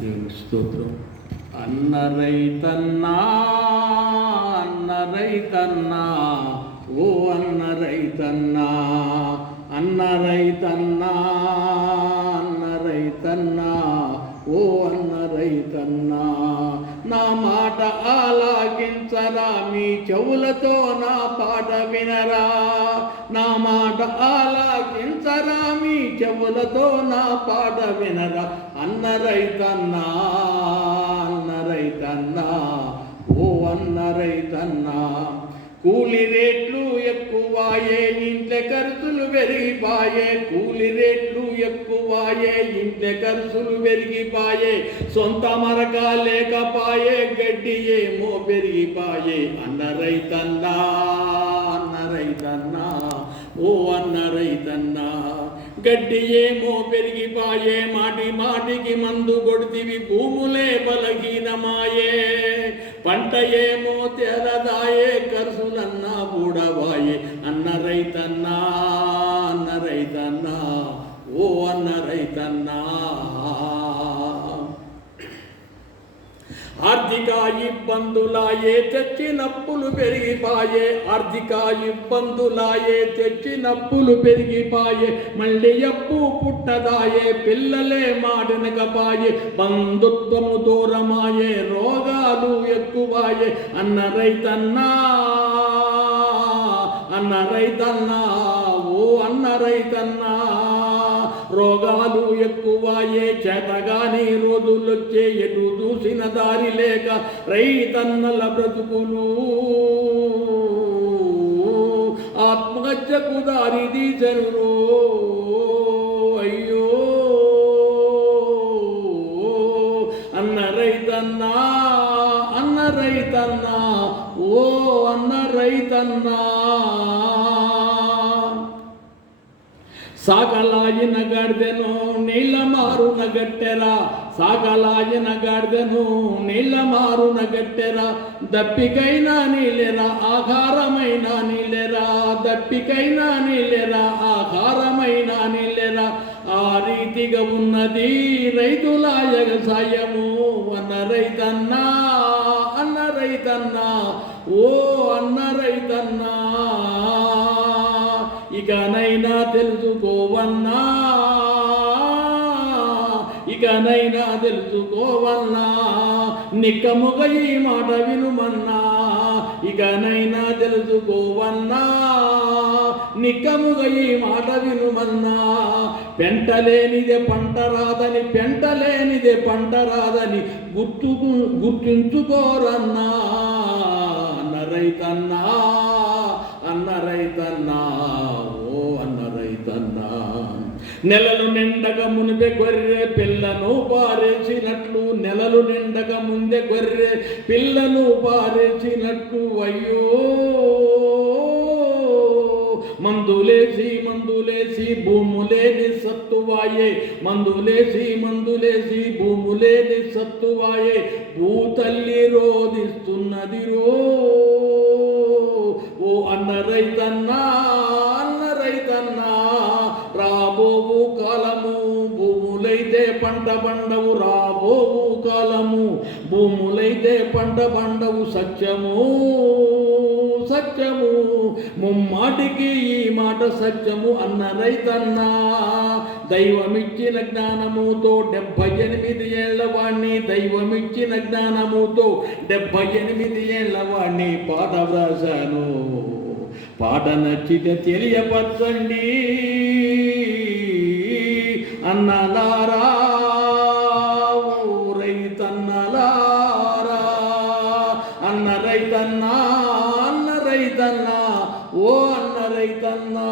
దేవుని స్తోత్రం. అన్న రైతన్నా, అన్న రైతన్నా, ఓ అన్న రైతన్నా, అన్న రైతన్నా, అన్న రైతన్నా, ఓ అన్న రైతన్నా, నా మాట ఆలాకించరా, మీ చెవులతో నా పాట వినరా, నా మాట ఆలాకించరా, మీ చెవులతో నా పాట వినరా, అన్న రైతన్నా, అన్న రైతన్నా, ఓ అన్న రైతన్నా. కూలి రేట్లు ఎక్కువాయే, ఇంట్లో ఖర్చులు పెరిగిపాయే, కూలి రేట్లు ఎక్కువాయే, ఇంట్లో ఖర్చులు పెరిగిపాయే, సొంత మరక లేకపాయే, గడ్డి ఏమో పెరిగిపాయే, అన్న రైతన్నా, అన్న రైతన్నా, ఓ అన్న రైతన్నా. గడ్డి ఏమో పెరిగిపాయే, మాటి మాటికి మందు కొడుతివి, భూములే బలహీనమాయే, పంట ఏమో తెరదాయే, ఖర్చులన్నా బూడవాయే, అన్న రైతన్నా, అన్న రైతన్నా, ఓ అన్న రైతన్నా. ఆర్థిక ఇబ్బందులాయే, తెచ్చినప్పులు పెరిగిపాయే, ఆర్థిక ఇబ్బందులాయే, తెచ్చినప్పులు పెరిగిపాయే, మళ్ళీ అప్పు పుట్టదాయే, పిల్లలే మాడనకపాయే, బంధుత్వము దూరమాయే, రోగాలు ఎక్కువాయే, అన్న రైతన్నా, అన్న రైతన్నా, ఓ అన్న రైతన్నా. రోగాలు ఎక్కువాయే, చేతగాని రోజులొచ్చే, ఎటు చూసిన దారి లేక రైతన్నల బ్రతుకులు ఆత్మహత్యకు దారి తీసెను. అయ్యో అన్న రైతన్నా, అన్న రైతన్నా, ఓ అన్న రైతన్నా. సాగలాయిన గర్దెను నీళ్ళ మారున గట్టెరా, సాగలాయిన గర్దెను నీళ్ళ మారున గట్టెరా, దప్పికైనా నీళ్ళెరా, ఆహారమైన నీళ్ళెరా, దప్పికైనా నీళ్ళెరా, ఆహారమైన నీళ్ళెరా, ఆ రీతిగా ఉన్నది రైతుల వ్యవసాయము, అన్న రైతన్నా, అన్న రైతన్నా, ఓ అన్న రైతన్నా. ఇకనైనా తెలుసుకోవన్నా, ఇకనైనా తెలుసుకోవన్నా, నిక్కముగా ఈ మాట వినుమన్నా, ఇకనైనా తెలుసుకోవన్నా, నిక్కముగా ఈ మాట వినుమన్నా. పెంటలేనిదే పంట రాదని, పెంటలేనిదే పంట రాదని గుర్తుంచుకోరన్నా, అన్న రైతన్నా, అన్న రైతన్నా, ఓ అన్న రైతన్నా. నెలలు నిండక మునిపే గొర్రె పిల్లను పారేసినట్లు, నెలలు నిండక ముందే గొర్రె పిల్లను పారేసినట్లు, అయ్యో మందులేసి మందులేసి భూములేని సత్తువాయే, మందులేసి మందులేసి భూములేని సత్తువాయే, భూతల్లి రోధిస్తున్నది రో, ఓ అన్న రైతన్నా, అన్న రైతన్నా. రాబోవు కాలము భూములైతే పంట పండవు, రాబోవు కాలము భూములైతే పంట పండవు, సత్యము సత్యము ముమ్మాటికి ఈ మాట సత్యము, అన్న రైతన్నా. దైవమిచ్చిన జ్ఞానముతో 78 ఏళ్ల వాణ్ణి, దైవమిచ్చిన జ్ఞానముతో 78 ఏళ్ల వాణ్ణి పాట వ్రాశాను, పాట నచ్చితే తెలియపరచండి అన్నలారా, ఓ రైతన్నలారా, అన్న రైతన్నా, అన్న రైతన్నా, ఓ అన్న రైతన్నా.